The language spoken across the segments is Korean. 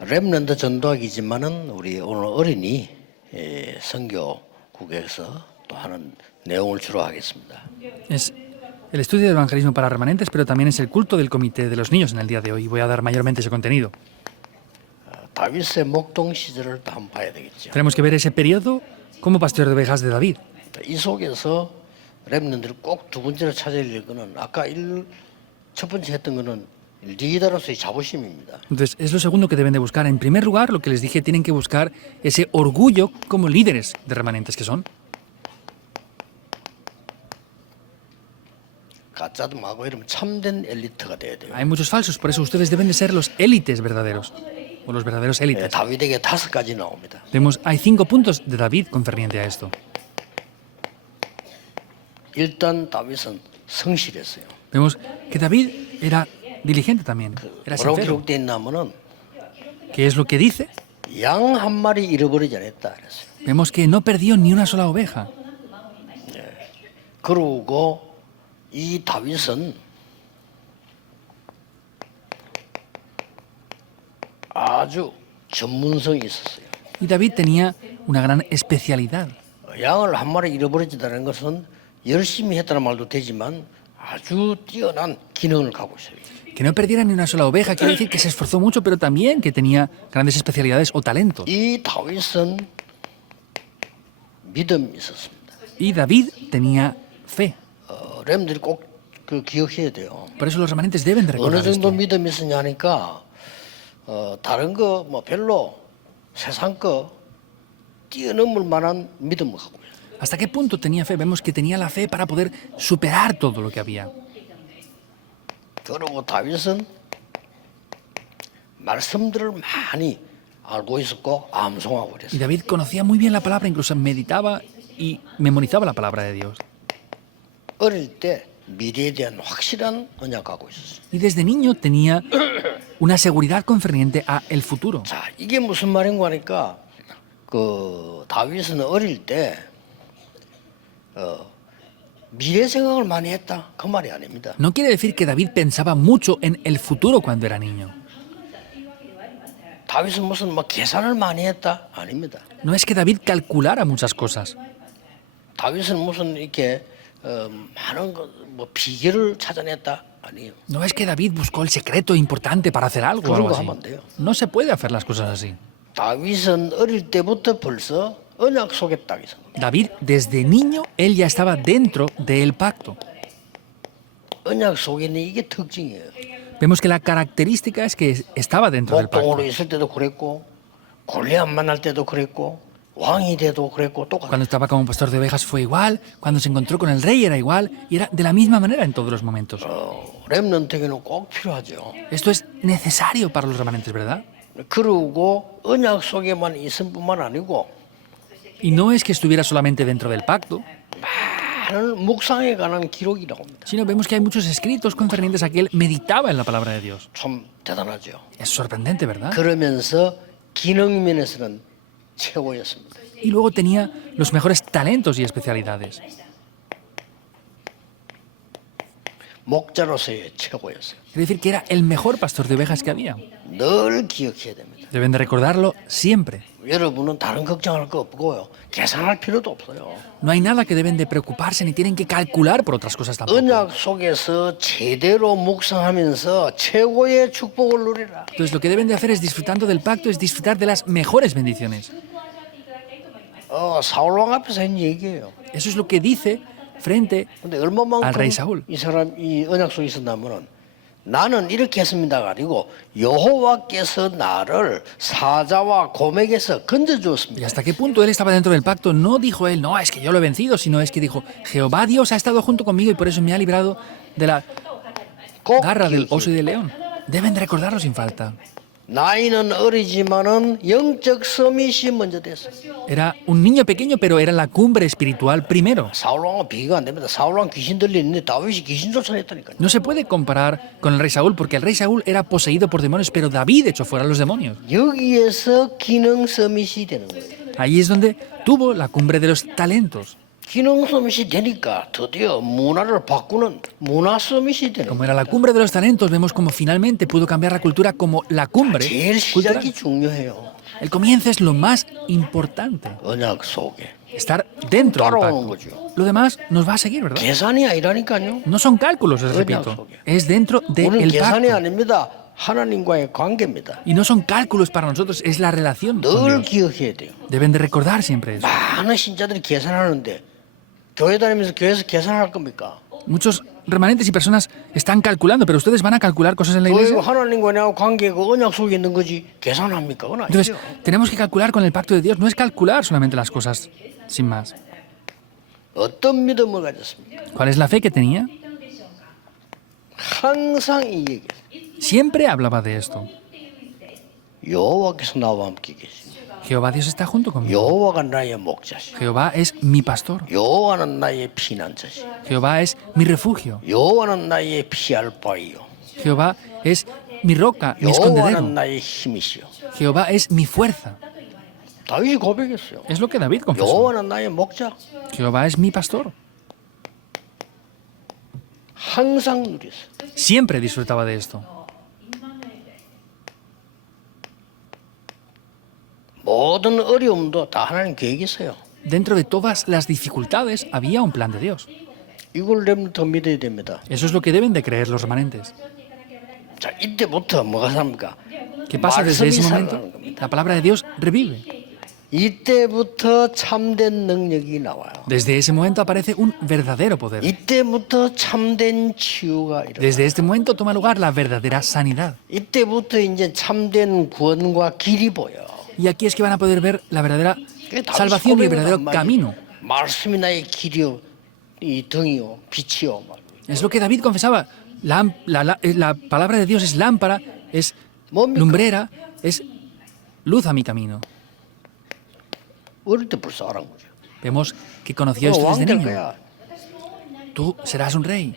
렘넌트 전도학이지만은 우리 오늘 어린이 선교국에서 또 하는 내용을 주로 하겠습니다. Es el estudio del evangelismo para remanentes, pero también es el culto del comité de los niños en el día de hoy. Voy a dar mayormente ese contenido. 다윗의 목동 시절을 또 한번 봐야 되겠죠. Tenemos que ver ese periodo como pastor de ovejas de David. 이 속에서 렘넌트를 꼭 두 번째로 찾아야 될 거는 아까 첫 번째 했던 거는 리더로서의 자부심입니다. Entonces, es lo segundo que deben de buscar. En primer lugar, lo que les dije, tienen que buscar ese orgullo como líderes de remanentes que son. 가짜도 마고 이러면 참된 엘리트가 돼야 돼요. Hay muchos falsos, por eso ustedes deben de ser los élites verdaderos, o los verdaderos élites. 다윗에게 5가지 나옵니다. Hay 5 puntos de David concerniente a esto. 일단 다윗은 성실했어요. Vemos que David era diligente también, era 뭐라고 sincero. 기록되어 있냐면은 ¿Qué es lo que dice? 양 한 마리 잃어버리지 않았다 그랬어요. Vemos que no perdió ni una sola oveja. 그리고 이 다윗은 아주 전문성이 있었어요. Y David tenía una gran especialidad. 양을 한 마리 잃어버리지다는 것은 열심히 했다는 말도 되지만 아주 뛰어난 기능을 갖고 있어요. Que no perdiera ni una sola oveja quiere decir que se esforzó mucho, pero también que tenía grandes especialidades o talentos. 이 다윗은 믿음이 있었습니다. Y David tenía fe. 렘들이 꼭 그 기억해야 돼요. Por eso los remanentes deben de 어느 recordar 정도 esto. 믿음이 있으냐니까 다른 거 뭐 별로 세상 거 뛰어넘을 만한 믿음을 갖고 있어요. ¿Hasta qué punto tenía fe? Vemos que tenía la fe para poder superar todo lo que había. 그리고 다윗은 말씀들을 많이 알고 있었고 암송하고 Y 그랬어요. David conocía muy bien la palabra, incluso meditaba y memorizaba la palabra de Dios. 어릴 때 미래에 대한 확실한 언약 갖고 있었어요. Y desde niño tenía una seguridad concerniente a el futuro. 자, 이게 무슨 말인가 하니까 그 다윗은 어릴 때 미래 생각을 많이 했다 그 말이 아닙니다. No quiere decir que David pensaba mucho en el futuro cuando era niño. 다윗은 무슨 뭐 계산을 많이 했다 아닙니다. No es que David calculara muchas cosas. 다윗은 무슨 이렇게 많은 뭐 비결을 찾아냈다 아니에요. No es que David buscó el secreto importante para hacer algo o 그런 algo 거 así. 하면 안 돼요. No se puede hacer las cosas así. 다윗은 어릴 때부터 벌써 언약 속에 딱 있었어요. David, desde niño, él ya estaba dentro del pacto. 언약 속에 있는 이게 특징이에요. Vemos que la característica es que estaba dentro del pacto. 목동으로 있을 때도 그랬고 골리앗 만날 때도 그랬고 왕이 돼도 그랬고 똑같아요. Cuando estaba como pastor de ovejas fue igual, cuando se encontró con el rey era igual, y era de la misma manera en todos los momentos. 렘넌트에게는 꼭 필요하죠. Esto es necesario para los remanentes, ¿verdad? 그리고 언약 속에만 있을 뿐만 아니고 Y no es que estuviera solamente dentro del pacto, 많은 묵상에 관한 기록이 나옵니다. sino vemos que hay muchos escritos concernientes a que él meditaba en la palabra de Dios. 참 대단하죠. Es sorprendente, ¿verdad? 그러면서 기능 면에서는 최고였습니다. Y luego tenía los mejores talentos y especialidades. 목자로서의 최고였어요. Es decir, que era el mejor pastor de ovejas que había. 늘 기억해야 됩니다. Deben de recordarlo siempre. 여러분은 다른 걱정할 거 없고요. 계산할 필요도 없어요. No hay nada que deben de preocuparse ni tienen que calcular por otras cosas tampoco. 언약 속에서 제대로 묵상하면서 최고의 축복을 누리라. Entonces lo que deben de hacer es disfrutando del pacto, es disfrutar de las mejores bendiciones. 사울왕 앞에서 한 얘기예요. Eso es lo que dice frente 근데 al rey 얼마만큼 Saúl. 이 사람 이 언약 속에 있었냐면은 나는 이렇게 했습니다가 아니고 여호와께서 나를 사자와 곰에게서 ¿Y 건져주었습니다. hasta qué punto él estaba dentro del pacto? No dijo él, no, es que yo lo he vencido, sino es que dijo, Jehová Dios ha estado junto conmigo y por eso me ha librado de la 꼭 garra del 기억해요. oso y del león. Deben de recordarlo sin falta. 나이는 어리지만은 영적 서밋이 먼저 됐어요. Era un niño pequeño, pero era la cumbre espiritual primero. 사울왕은 비교가 안 됩니다. 사울왕 귀신 들리는데 다윗이 귀신 쫓아냈다니까요. No se puede comparar con el rey Saúl, porque el rey Saúl era poseído por demonios, pero David echó fuera a los demonios. 여기에서 기능 서밋이 되는 거예요. Ahí es donde tuvo la cumbre de los talentos. 기능 서밋이 되니까 드디어 문화를 바꾸는 문화 서밋이 되는 Como 거예요. era la cumbre de los talentos, vemos como finalmente pudo cambiar la cultura como la cumbre 제일 cultural. 시작이 중요해요. El comienzo es lo más importante. 언약 속에. Estar dentro del 따라오는 pacto. 거죠. Lo demás nos va a seguir, ¿verdad? 계산이 아니라니까요. No son cálculos, les repito. Es dentro 우리는 del 계산이 pacto. 아닙니다. 하나님과의 관계입니다. Y no son cálculos para nosotros, es la relación con 늘 Dios. 기억해야 돼요. Deben de recordar siempre eso. 많은 신자들이 계산하는데 교회 다니면서 교회에서 계산할 겁니까? Muchos remanentes y personas están calculando, pero ustedes van a calcular cosas en la 그 iglesia. 하나님과 내가 관계가 언약 속에 있는 거지 계산합니까? 그건 Entonces, 아니죠. tenemos que calcular con el pacto de Dios. No es calcular solamente las cosas, sin más. 어떤 믿음을 가졌습니까? ¿Cuál es la fe que tenía? 항상 이 얘기. Siempre hablaba de esto. 여호와께서 나와 함께 계십니다. Jehová Dios está junto conmigo. 여호와가 나의 목자시. Jehová es mi pastor. 여호와는 나의 피난처시. Jehová es mi refugio. 여호와는 나의 피할 바이요. Jehová es mi roca, mi 여호와는 escondedero. 나의 힘이시요. Jehová es mi fuerza. 다윗이 고백했어요. Es lo que David confesó. 여호와는 나의 목자. Jehová es mi pastor. 항상 누렸어요. Siempre disfrutaba de esto. 모든 어려움도 다 하나님 계획이 있어요. Dentro de todas las dificultades había un plan de Dios. 이걸 더 믿어야 됩니다. Eso es lo que deben de creer los remanentes. 자, 이때부터 뭐가 삽니까? ¿Qué pasa desde ese 말씀이 momento? 살아나는 겁니다. La palabra de Dios revive. 이때부터 참된 능력이 나와요. Desde ese momento aparece un verdadero poder. 이때부터 참된 치유가 일어나요. Desde este momento toma lugar la verdadera sanidad. 이때부터 이제 참된 구원과 길이 보여. Y aquí es que van a poder ver la verdadera 그게 다윗이 salvación y el 고백을 verdadero 한 말이에요. camino. 말씀이 나의 길이요, 이 등이요, 빛이요. 막. Es lo que David confesaba. La palabra de Dios es lámpara, es 뭡니까? lumbrera, es luz a mi camino. 어릴 때 벌써 알은 거죠. Vemos que conoció esto desde 왕될 niño. 거야. Tú serás un rey.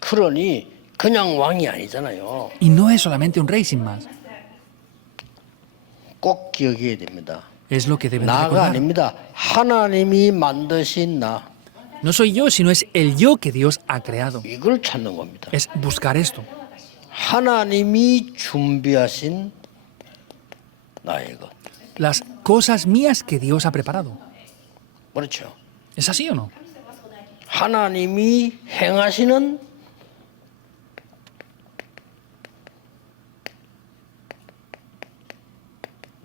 그러니 그냥 왕이 아니잖아요. Y no es solamente un rey sin más. 꼭 기억해야 됩니다. Es lo que deben de 나가 recordar. 아닙니다. 하나님이 만드신 나. No soy yo, sino es el yo que Dios ha creado. 이걸 찾는 겁니다. Es buscar esto. 하나님이 준비하신 나의 것. Las cosas mías que Dios ha preparado. 그렇죠. ¿Es así o no? 하나님이 행하시는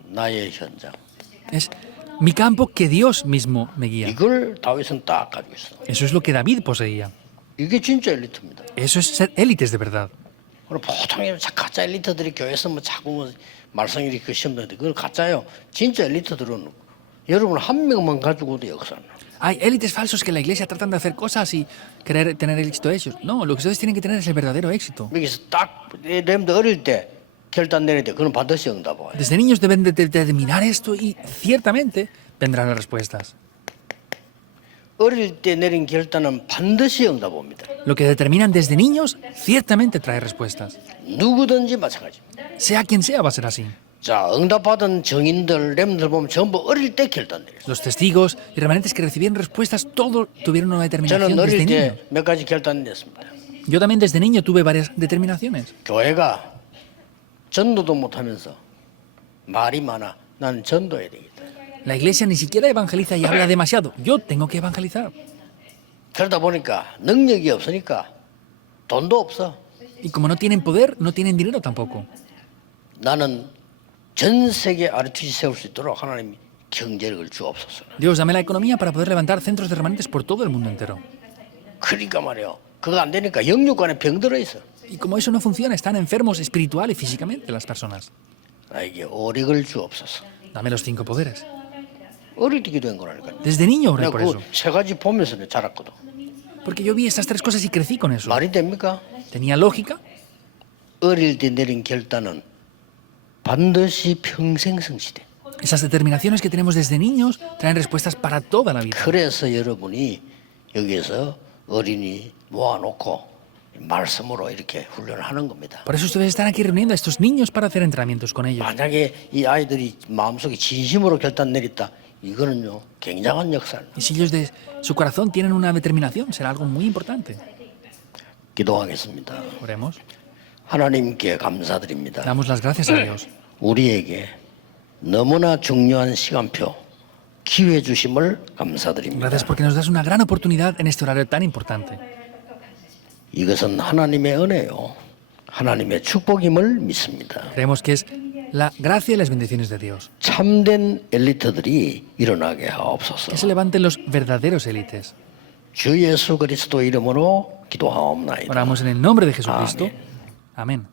나의 현장. Es mi campo que Dios mismo me guía. 이걸 다윗은 딱 가지고 있어. Eso es lo que David poseía. 이게 진짜 엘리트입니다. Eso es ser élites de verdad. 그럼 보통 이런 가짜 엘리트들이 교회에서 뭐 자꾸 뭐 말썽 이렇게 시험하는데 그건 가짜요. 진짜 엘리트들은 여러분 한 명만 가지고도 역사는. Hay élites falsos que en la iglesia tratan de hacer cosas y querer tener el éxito ellos. No, lo que ustedes tienen que tener es el verdadero éxito. 여기서 딱 여러분들 어릴 때 결단 내릴 때 그건 반드시 응답 와요. Desde niños deben de determinar esto y ciertamente vendrán las respuestas. 어릴 때 내린 결단은 반드시 응답 옵니다. Lo que determinan desde niños ciertamente trae respuestas. 누구든지 마찬가지입니다. Sea quien sea va a ser así. 자, 응답받은 정인들, 렘들 보면 전부 어릴 때 결단 내렸어요. Los testigos y remanentes que recibieron respuestas, todos tuvieron una determinación 저는 desde 어릴 niños. 때 몇 가지 결단 냈습니다. Yo también desde niño tuve varias determinaciones. 교회가 전도도 못하면서 말이 많아. 나는 전도해야 되겠다. La iglesia ni siquiera evangeliza y habla demasiado. Yo tengo que evangelizar. 그러다 보니까 능력이 없으니까 돈도 없어. Y como no tienen poder, no tienen dinero tampoco. 나는 전 세계 RTC 세울 수 있도록 하나님이 경제력을 주옵소서. Dios, dame la economía para poder levantar centros de remanentes por todo el mundo entero. 그러니까 말이요. 그거 안 되니까 영육간에 병들어 있어. Y como eso no funciona, están enfermos espiritual y físicamente las personas. 나에게 오력을 주옵소서. Dame los 5 poderes. 어릴 때 기도한 거라니까요. Desde niño oré 내가 por eso. 그 세 가지 보면서 내가 자랐거든. Porque yo vi estas 3 cosas y crecí con eso. 말이 됩니까? Tenía lógica. 어릴 때 내린 결단은 반드시 평생 성취돼. Esas determinaciones que tenemos desde niños traen respuestas para toda la vida. 그래서 여러분이 여기에서 어린이 모아놓고 말씀으로 이렇게 훈련을 하는 겁니다. Por eso ustedes están aquí reuniendo a estos niños para hacer entrenamientos con ellos. 만약에 이 아이들이 마음속에 진심으로 결단 내렸다, 이거는요 굉장한 역사입니다. Y si ellos de su corazón tienen una determinación, será algo muy importante. 기도하겠습니다. Oremos. 하나님께 감사드립니다. Damos las gracias a Dios. 우리에게 너무나 중요한 시간표, 기회 주심을 감사드립니다. Gracias porque nos das una gran oportunidad en este horario tan importante. 이것은 하나님의 은혜요, 하나님의 축복임을 믿습니다. Creemos que es la gracia y las bendiciones de Dios. 참된 엘리트들이 일어나게 하옵소서. Que se levanten los verdaderos élites. 주 예수 그리스도 이름으로 기도하옵나이다. Oramos en el nombre de Jesucristo. Amén.